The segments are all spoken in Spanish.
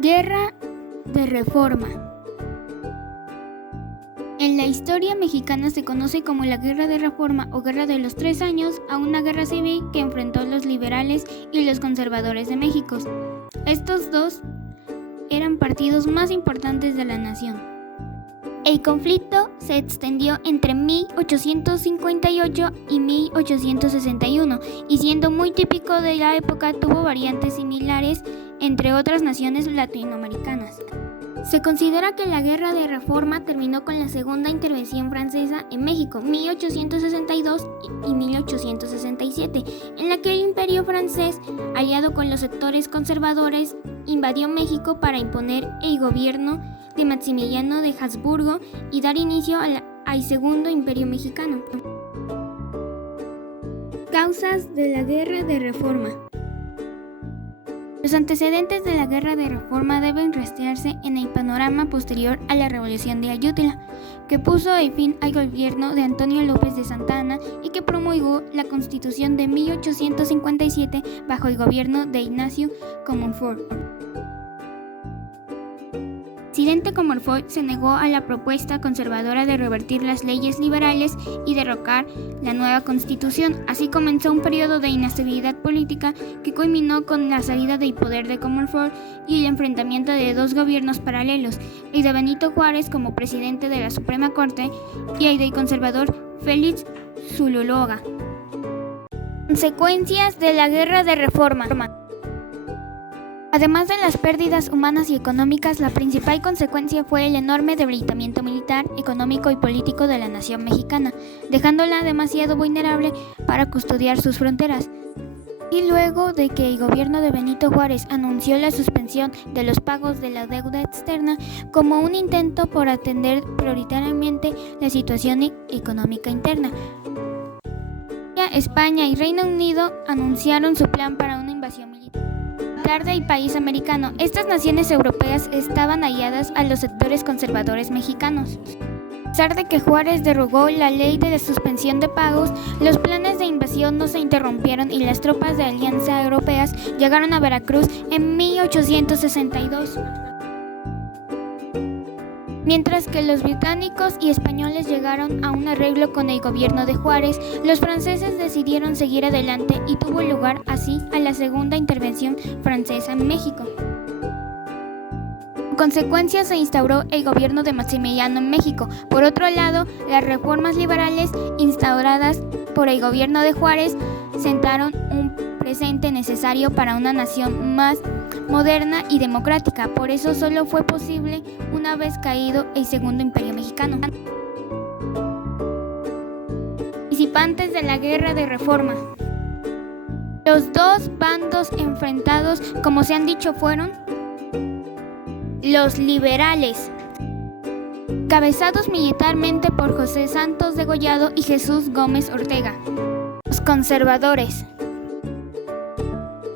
Guerra de Reforma. En la historia mexicana se conoce como la Guerra de Reforma o Guerra de los 3 años, a una guerra civil que enfrentó a los liberales y los conservadores de México. Estos dos eran partidos más importantes de la nación. El conflicto se extendió entre 1858 y 1861 y, siendo muy típico de la época, tuvo variantes similares entre otras naciones latinoamericanas. Se considera que la Guerra de Reforma terminó con la Segunda Intervención Francesa en México, 1862 y 1867, en la que el Imperio francés, aliado con los sectores conservadores, invadió México para imponer el gobierno de Maximiliano de Habsburgo y dar inicio al Segundo Imperio Mexicano. Causas de la Guerra de Reforma. Los antecedentes de la Guerra de Reforma deben rastrearse en el panorama posterior a la Revolución de Ayutla, que puso el fin al gobierno de Antonio López de Santa Anna y que promulgó la Constitución de 1857 bajo el gobierno de Ignacio Comonfort. El presidente Comonfort se negó a la propuesta conservadora de revertir las leyes liberales y derrocar la nueva Constitución. Así comenzó un periodo de inestabilidad política que culminó con la salida del poder de Comonfort y el enfrentamiento de dos gobiernos paralelos, el de Benito Juárez como presidente de la Suprema Corte y el del conservador Félix Zulúloga. Consecuencias de la Guerra de Reforma. Además de las pérdidas humanas y económicas, la principal consecuencia fue el enorme debilitamiento militar, económico y político de la nación mexicana, dejándola demasiado vulnerable para custodiar sus fronteras. Y luego de que el gobierno de Benito Juárez anunció la suspensión de los pagos de la deuda externa como un intento por atender prioritariamente la situación económica interna, España y Reino Unido anunciaron su plan para una invasión militar del país americano. Estas naciones europeas estaban aliadas a los sectores conservadores mexicanos. A pesar de que Juárez derogó la ley de la suspensión de pagos, los planes de invasión no se interrumpieron y las tropas de alianza europeas llegaron a Veracruz en 1862. Mientras que los británicos y españoles llegaron a un arreglo con el gobierno de Juárez, los franceses decidieron seguir adelante y tuvo lugar así a la Segunda Intervención Francesa en México. En consecuencia, se instauró el gobierno de Maximiliano en México. Por otro lado, las reformas liberales instauradas por el gobierno de Juárez sentaron un precedente necesario para una nación más moderna y democrática. Por eso solo fue posible una vez caído el Segundo Imperio Mexicano. Participantes de la Guerra de Reforma. Los dos bandos enfrentados, como se han dicho, fueron los liberales, encabezados militarmente por José Santos Degollado y Jesús Gómez Ortega. Los conservadores,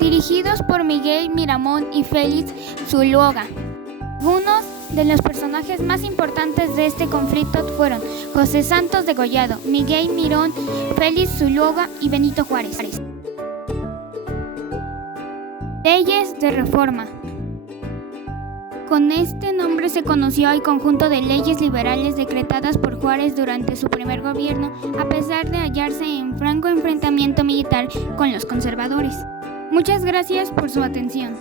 dirigidos por Miguel Miramón y Félix Zulúloga. Algunos de los personajes más importantes de este conflicto fueron José Santos Degollado, Miguel Mirón, Félix Zulúloga y Benito Juárez. Leyes de Reforma. Con este nombre se conoció al conjunto de leyes liberales decretadas por Juárez durante su primer gobierno, a pesar de hallarse en franco enfrentamiento militar con los conservadores. Muchas gracias por su atención.